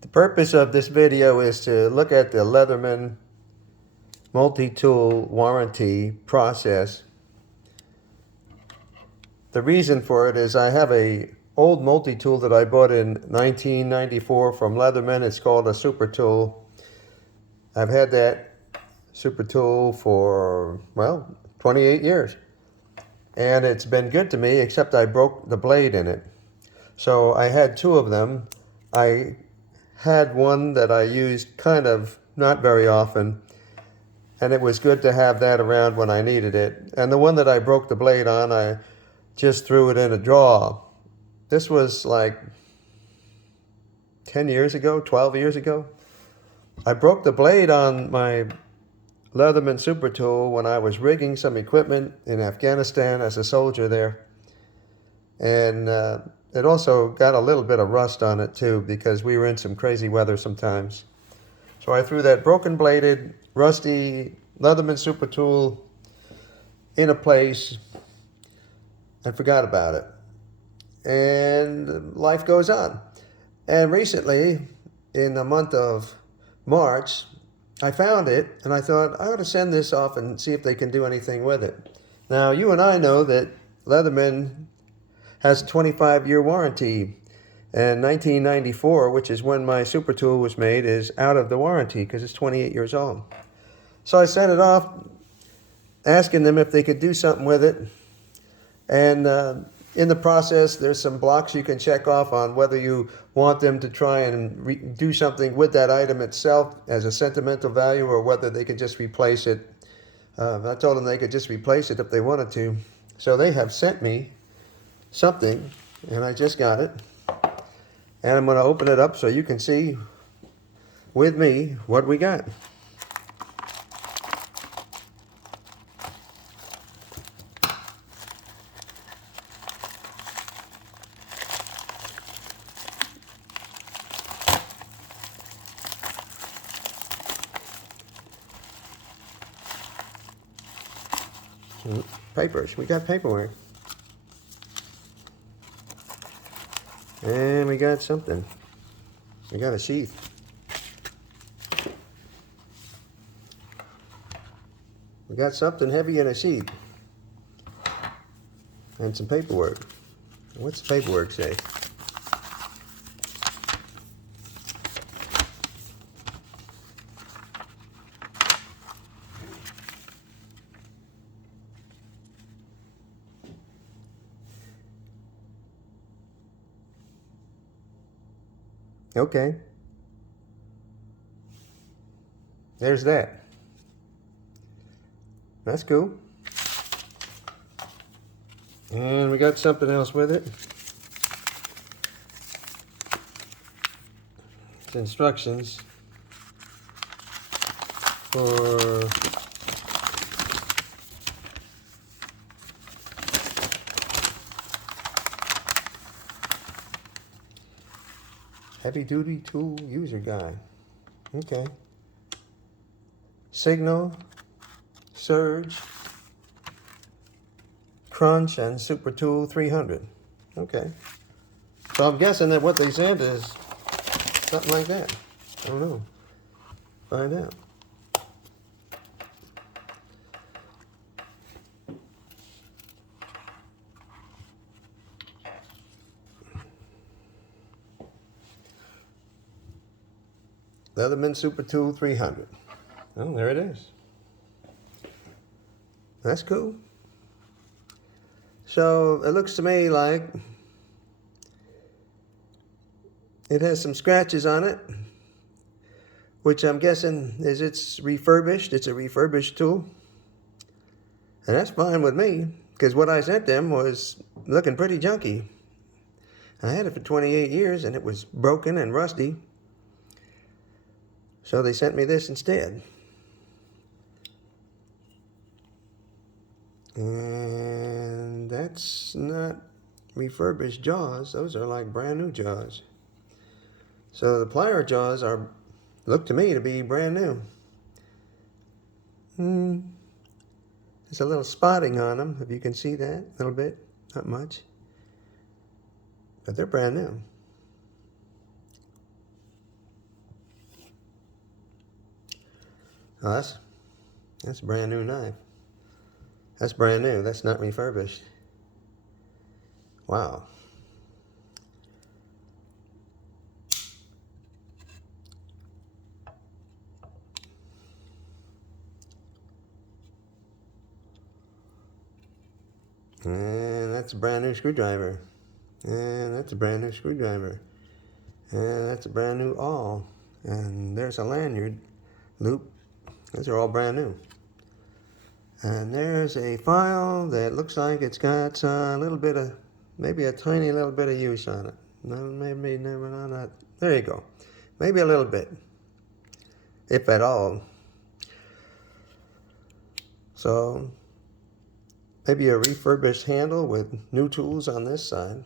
The purpose of this video is to look at the Leatherman multi-tool warranty process. The reason for it is I have a old multi-tool that I bought in 1994 from Leatherman. It's called a super tool. I've had that super tool for, well, 28 years. And it's been good to me, except I broke the blade in it. So I had two of them. I had one that I used kind of not very often, and it was good to have that around when I needed it. And the one that I broke the blade on, I just threw it in a drawer. This was like 10 years ago, 12 years ago. I broke the blade on my Leatherman super tool when I was rigging some equipment in Afghanistan as a soldier there. And it also got a little bit of rust on it too, because we were in some crazy weather sometimes. So I threw that broken bladed, rusty Leatherman super tool in a place and forgot about it. And life goes on. And recently, in the month of March, I found it and I thought I ought to send this off and see if they can do anything with it. Now, you and I know that Leatherman has a 25-year warranty. And 1994, which is when my super tool was made, is out of the warranty because it's 28 years old. So I sent it off, asking them if they could do something with it. And in the process, there's some blocks you can check off on whether you want them to try and do something with that item itself as a sentimental value, or whether they can just replace it. I told them they could just replace it if they wanted to. So they have sent me something, and I just got it. And I'm going to open it up so you can see with me what we got. Papers. We got paperwork. And we got something. We got a sheath. We got something heavy in a sheath. And some paperwork. What's the paperwork say? Okay. There's that. That's cool. And we got something else with it. It's instructions for heavy duty tool user guide. Okay. Signal, surge, crunch, and super tool 300. Okay. So I'm guessing that what they sent is something like that. I don't know. Find out. Leatherman Super Tool 300. Oh, there it is. That's cool. So it looks to me like it has some scratches on it, which I'm guessing is it's refurbished. It's a refurbished tool. And that's fine with me, because what I sent them was looking pretty junky. I had it for 28 years and it was broken and rusty. So they sent me this instead. And that's not refurbished jaws. Those are like brand new jaws. So the plier jaws look to me to be brand new. There's a little spotting on them, if you can see that, a little bit, not much. But they're brand new. Oh, that's a brand new knife. That's brand new. That's not refurbished. Wow. And that's a brand new screwdriver. And that's a brand new screwdriver. And that's a brand new awl. And there's a lanyard loop. Those are all brand new. And there's a file that looks like it's got a little bit of, maybe a tiny little bit of use on it. No, maybe never, not. There you go. Maybe a little bit, if at all. So maybe a refurbished handle with new tools on this side.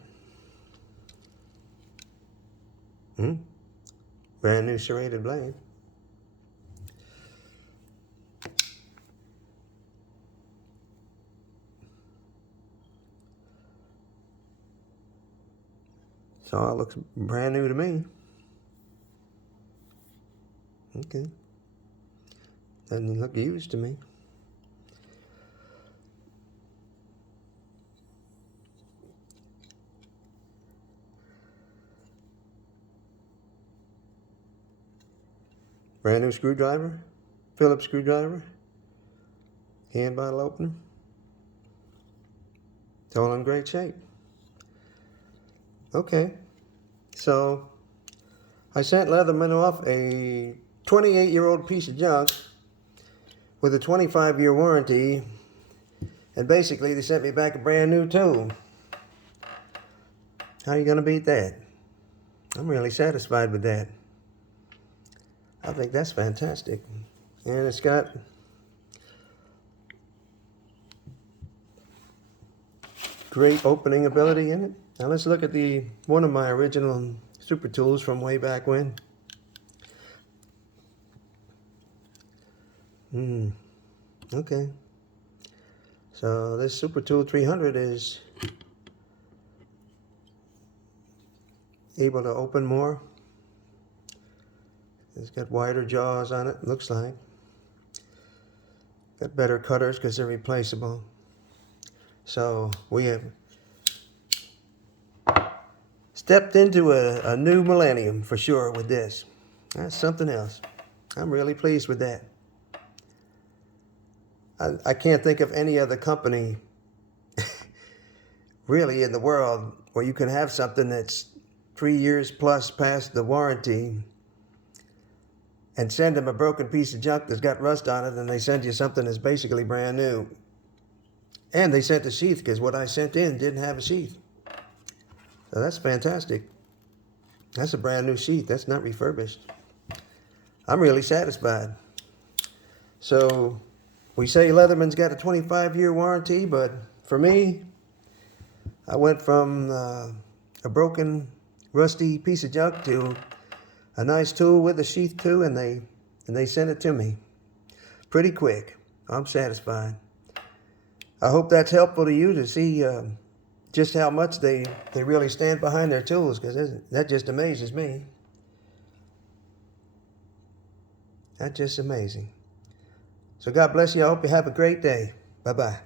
Brand new serrated blade. So it looks brand new to me. Okay. Doesn't look used to me. Brand new screwdriver, Phillips screwdriver, hand bottle opener. It's all in great shape. Okay, so I sent Leatherman off a 28-year-old piece of junk with a 25-year warranty, and basically they sent me back a brand new tool. How are you going to beat that? I'm really satisfied with that. I think that's fantastic. And it's got great opening ability in it. Now let's look at one of my original super tools from way back when. Okay. So this Super Tool 300 is able to open more. It's got wider jaws on it, looks like. Got better cutters because they're replaceable. So we have stepped into a new millennium for sure with this. That's something else. I'm really pleased with that. I can't think of any other company really in the world where you can have something that's 3 years plus past the warranty and send them a broken piece of junk that's got rust on it, and they send you something that's basically brand new. And they sent a sheath, because what I sent in didn't have a sheath. So that's fantastic. That's a brand new sheath. That's not refurbished. I'm really satisfied. So we say Leatherman's got a 25-year warranty, but for me, I went from a broken, rusty piece of junk to a nice tool with a sheath too, and they sent it to me pretty quick. I'm satisfied. I hope that's helpful to you to see just how much they really stand behind their tools, because that just amazes me. That's just amazing. So God bless you. I hope you have a great day. Bye-bye.